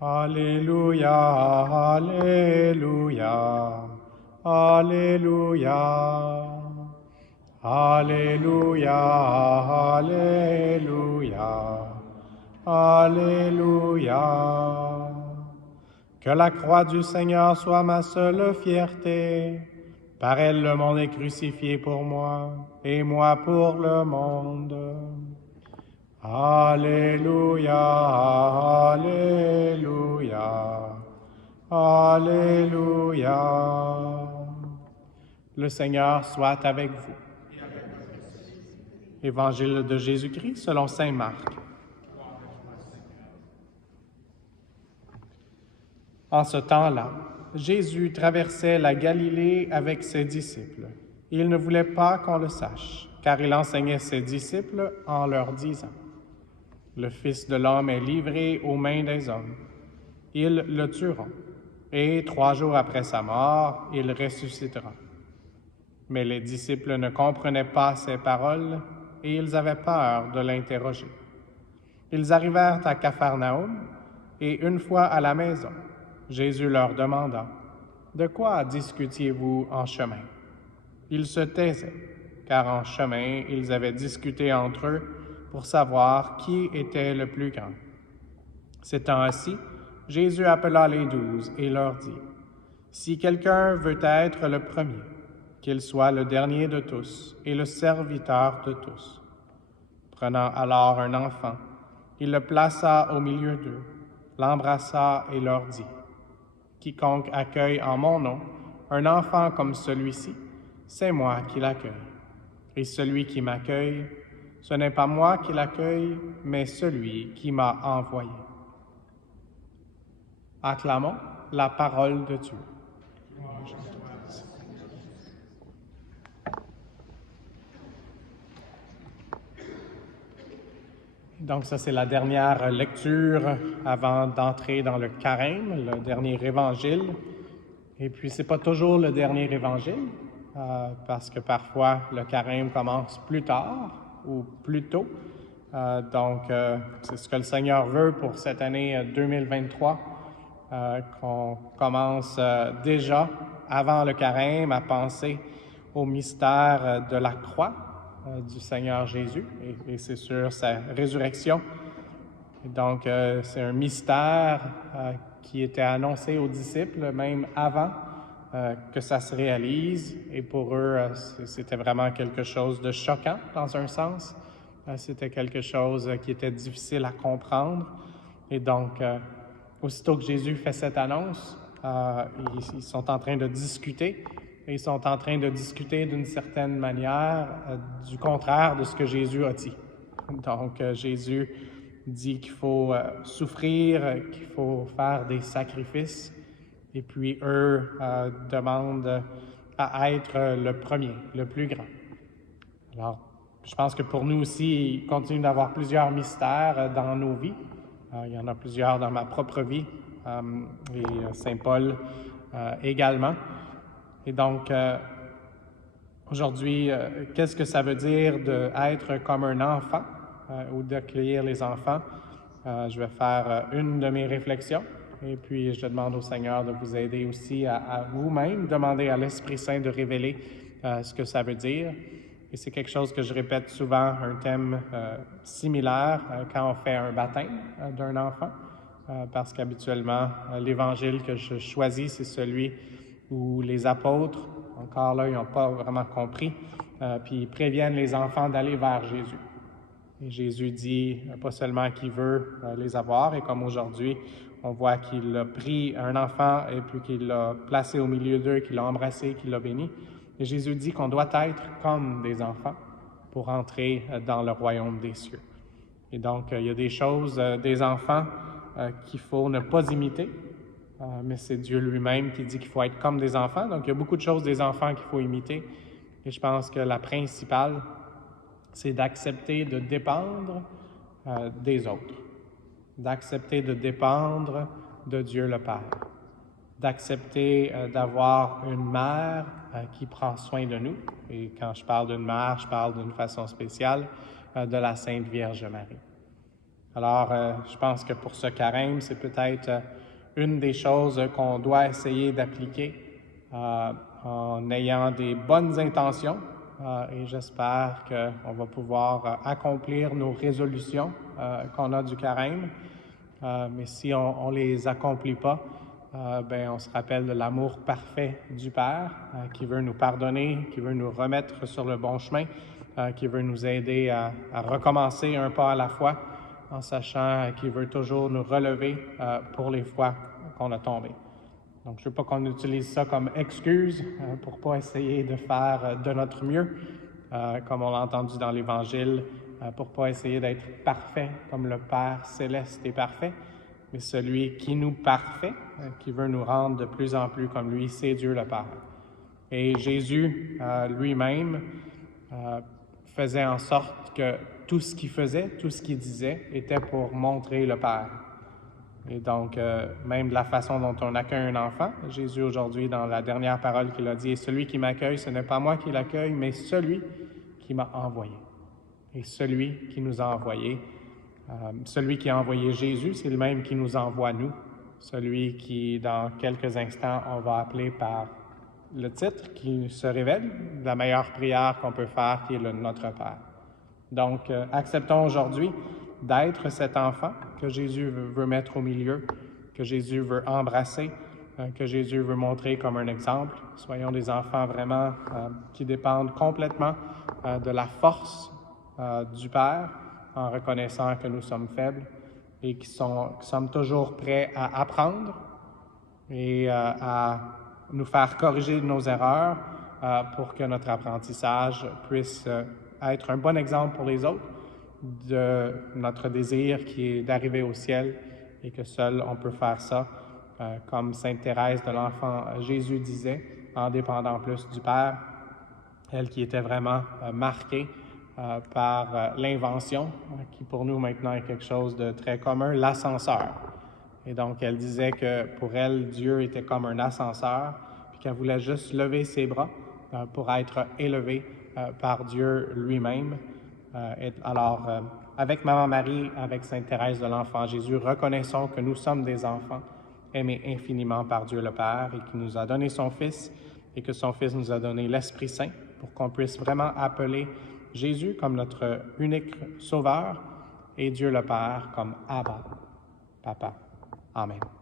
Alléluia, Alléluia, Alléluia, Alléluia, Alléluia, Alléluia. Que la croix du Seigneur soit ma seule fierté. Par elle, le monde est crucifié pour moi, et moi pour le monde. Alléluia, Alléluia, Alléluia. Le Seigneur soit avec vous. Évangile de Jésus-Christ selon saint Marc. En ce temps-là, Jésus traversait la Galilée avec ses disciples. Il ne voulait pas qu'on le sache, car il enseignait ses disciples en leur disant: Le Fils de l'homme est livré aux mains des hommes. Ils le tueront, et 3 jours après sa mort, il ressuscitera. Mais les disciples ne comprenaient pas ces paroles, et ils avaient peur de l'interroger. Ils arrivèrent à Capharnaüm, et une fois à la maison, Jésus leur demanda: De quoi discutiez-vous en chemin? Ils se taisaient, car en chemin, ils avaient discuté entre eux pour savoir qui était le plus grand. S'étant assis, Jésus appela les 12 et leur dit: Si quelqu'un veut être le premier, qu'il soit le dernier de tous et le serviteur de tous. Prenant alors un enfant, il le plaça au milieu d'eux, l'embrassa et leur dit: Quiconque accueille en mon nom un enfant comme celui-ci, c'est moi qui l'accueille. Et celui qui m'accueille, ce n'est pas moi qui l'accueille, mais celui qui m'a envoyé. Acclamons la parole de Dieu. Donc ça, c'est la dernière lecture avant d'entrer dans le carême, le dernier évangile. Et puis, c'est pas toujours le dernier évangile, parce que parfois, le carême commence plus tard ou plus tôt. Donc, c'est ce que le Seigneur veut pour cette année 2023, qu'on commence déjà, avant le carême, à penser au mystère de la croix du Seigneur Jésus, et c'est sûr sa résurrection. Et donc, c'est un mystère qui était annoncé aux disciples même avant que ça se réalise. Et pour eux, c'était vraiment quelque chose de choquant dans un sens. C'était quelque chose qui était difficile à comprendre. Et donc, aussitôt que Jésus fait cette annonce, ils sont en train de discuter. Et ils sont en train de discuter d'une certaine manière du contraire de ce que Jésus a dit. Donc, Jésus dit qu'il faut souffrir, qu'il faut faire des sacrifices. Et puis, eux demandent à être le premier, le plus grand. Alors, je pense que pour nous aussi, il continue d'avoir plusieurs mystères dans nos vies. Il y en a plusieurs dans ma propre vie, et Saint Paul également. Et donc, aujourd'hui, qu'est-ce que ça veut dire d'être comme un enfant ou d'accueillir les enfants? Je vais faire une de mes réflexions et puis je demande au Seigneur de vous aider aussi à vous-même, demander à l'Esprit Saint de révéler ce que ça veut dire. Et c'est quelque chose que je répète souvent, un thème similaire quand on fait un baptême d'un enfant, parce qu'habituellement, l'évangile que je choisis, c'est celui où les apôtres, encore là, ils n'ont pas vraiment compris, puis ils préviennent les enfants d'aller vers Jésus. Et Jésus dit pas seulement qu'il veut les avoir, et comme aujourd'hui, on voit qu'il a pris un enfant et puis qu'il l'a placé au milieu d'eux, qu'il l'a embrassé, qu'il l'a béni. Et Jésus dit qu'on doit être comme des enfants pour entrer dans le royaume des cieux. Et donc, il y a des choses des enfants qu'il faut ne pas imiter, mais c'est Dieu lui-même qui dit qu'il faut être comme des enfants. Donc, il y a beaucoup de choses des enfants qu'il faut imiter. Et je pense que la principale, c'est d'accepter de dépendre des autres, d'accepter de dépendre de Dieu le Père, d'accepter d'avoir une mère qui prend soin de nous. Et quand je parle d'une mère, je parle d'une façon spéciale de la Sainte Vierge Marie. Alors, je pense que pour ce carême, c'est peut-être une des choses qu'on doit essayer d'appliquer en ayant des bonnes intentions. Et j'espère qu'on va pouvoir accomplir nos résolutions qu'on a du carême. Mais si on ne les accomplit pas, on se rappelle de l'amour parfait du Père qui veut nous pardonner, qui veut nous remettre sur le bon chemin, qui veut nous aider à recommencer un pas à la fois, en sachant qu'il veut toujours nous relever pour les fois qu'on a tombé. Donc, je ne veux pas qu'on utilise ça comme excuse pour ne pas essayer de faire de notre mieux, comme on l'a entendu dans l'Évangile, pour ne pas essayer d'être parfait comme le Père céleste est parfait, mais celui qui nous parfait, qui veut nous rendre de plus en plus comme lui, c'est Dieu le Père. Et Jésus lui-même faisait en sorte que tout ce qu'il faisait, tout ce qu'il disait, était pour montrer le Père. Et donc, même de la façon dont on accueille un enfant, Jésus aujourd'hui, dans la dernière parole qu'il a dit, « Et celui qui m'accueille, ce n'est pas moi qui l'accueille, mais celui qui m'a envoyé. » Et celui qui nous a envoyés, celui qui a envoyé Jésus, c'est le même qui nous envoie nous, celui qui, dans quelques instants, on va appeler par le titre qui se révèle, la meilleure prière qu'on peut faire, qui est le Notre Père. Donc, acceptons aujourd'hui d'être cet enfant que Jésus veut mettre au milieu, que Jésus veut embrasser, que Jésus veut montrer comme un exemple. Soyons des enfants vraiment qui dépendent complètement de la force du Père, en reconnaissant que nous sommes faibles et qui sommes toujours prêts à apprendre et à nous faire corriger nos erreurs pour que notre apprentissage puisse être un bon exemple pour les autres de notre désir qui est d'arriver au ciel et que seul on peut faire ça, comme Sainte Thérèse de l'Enfant Jésus disait, en dépendant plus du Père, elle qui était vraiment marquée par l'invention, qui pour nous maintenant est quelque chose de très commun, l'ascenseur. Et donc elle disait que pour elle, Dieu était comme un ascenseur, puis qu'elle voulait juste lever ses bras pour être élevée par Dieu lui-même. Alors, avec Maman Marie, avec Sainte Thérèse de l'Enfant Jésus, reconnaissons que nous sommes des enfants aimés infiniment par Dieu le Père et qui nous a donné son Fils et que son Fils nous a donné l'Esprit Saint pour qu'on puisse vraiment appeler Jésus comme notre unique Sauveur et Dieu le Père comme Abba, Papa. Amen.